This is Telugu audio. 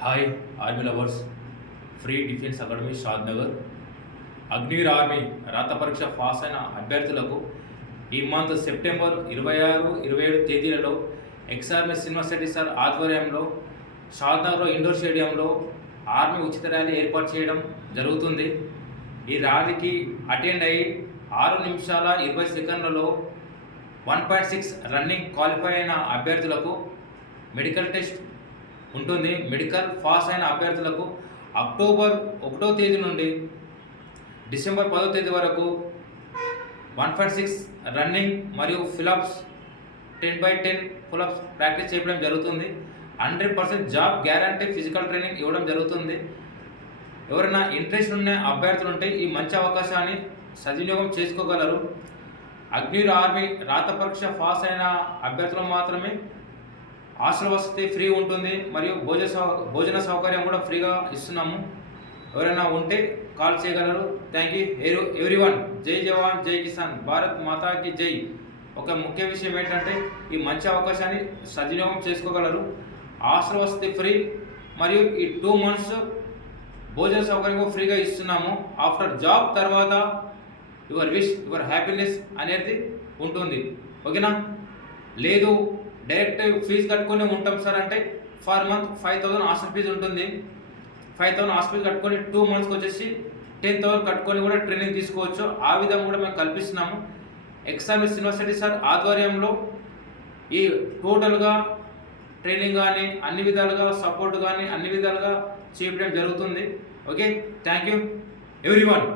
Hi army lovers. Free defence academy Shadnagar. Agniveer army రాత పరీక్ష పాస్ అయిన అభ్యర్థులకు ఈ మంత్ సెప్టెంబర్ 26, 27 తేదీలలో ఎక్స్-ఆర్మీ శ్రీనివాస్ రెడ్డి సార్ ఆధ్వర్యంలో షాద్నగర్లో ఇండోర్ స్టేడియంలో ఆర్మీ ఉచిత ర్యాలీ ఏర్పాటు చేయడం జరుగుతుంది. ఈ ర్యాలీకి అటెండ్ అయ్యి 6 నిమిషాల 20 సెకండ్లలో 1.6 రన్నింగ్ క్వాలిఫై అయిన అభ్యర్థులకు మెడికల్ టెస్ట్ ఉంటుంది. మెడికల్ పాస్ అయిన అభ్యర్థులకు అక్టోబర్ 1వ తేదీ నుండి డిసెంబర్ 10వ తేదీ వరకు 1.6 రన్నింగ్ మరియు ఫిలప్స్ 10x10 పులప్స్ ప్రాక్టీస్ చేయడం జరుగుతుంది. 100% జాబ్ గ్యారంటీ ఫిజికల్ ట్రైనింగ్ ఇవ్వడం జరుగుతుంది. ఎవరైనా ఇంట్రెస్ట్ ఉన్న అభ్యర్థులు ఉంటే ఈ మంచి అవకాశాన్ని సద్వినియోగం చేసుకోగలరు. అగ్నివీర్ ఆర్మీ రాత పరీక్ష పాస్ అయిన అభ్యర్థులు మాత్రమే హాస్టల్ వసతి ఫ్రీ ఉంటుంది మరియు భోజన సౌకర్యం కూడా ఫ్రీగా ఇస్తున్నాము. ఎవరైనా ఉంటే కాల్ చేయగలరు. Thank you everyone. జై జవాన్, జై కిసాన్, భారత్ మాతాకి జై. ఒక ముఖ్య విషయం ఏంటంటే ఈ మంచి అవకాశాన్ని సద్వినియోగం చేసుకోగలరు. హాస్టల్ వసతి ఫ్రీ మరియు ఈ 2 months భోజన సౌకర్యం ఫ్రీగా ఇస్తున్నాము. ఆఫ్టర్ జాబ్ తర్వాత యువర్ విష్, యువర్ హ్యాపీనెస్ అనేది ఉంటుంది. ఓకేనా? లేదు డైరెక్ట్ ఫీజు కట్టుకొని ఉంటాం సార్ అంటే ఫర్ మంత్ 5,000 హాస్టల్ ఫీజు ఉంటుంది. 5,000 హాస్టల్ ఫీజు కట్టుకొని 2 monthsకి వచ్చేసి 10,000 కట్టుకొని కూడా ట్రైనింగ్ తీసుకోవచ్చు. ఆ విధంగా కూడా మేము కల్పిస్తున్నాము. ఎక్స్-ఆర్మీ శ్రీనివాస్ రెడ్డి సార్ ఆధ్వర్యంలో ఈ టోటల్గా ట్రైనింగ్ కానీ అన్ని విధాలుగా సపోర్ట్ కానీ అన్ని విధాలుగా చేయడం జరుగుతుంది. Okay, thank you everyone.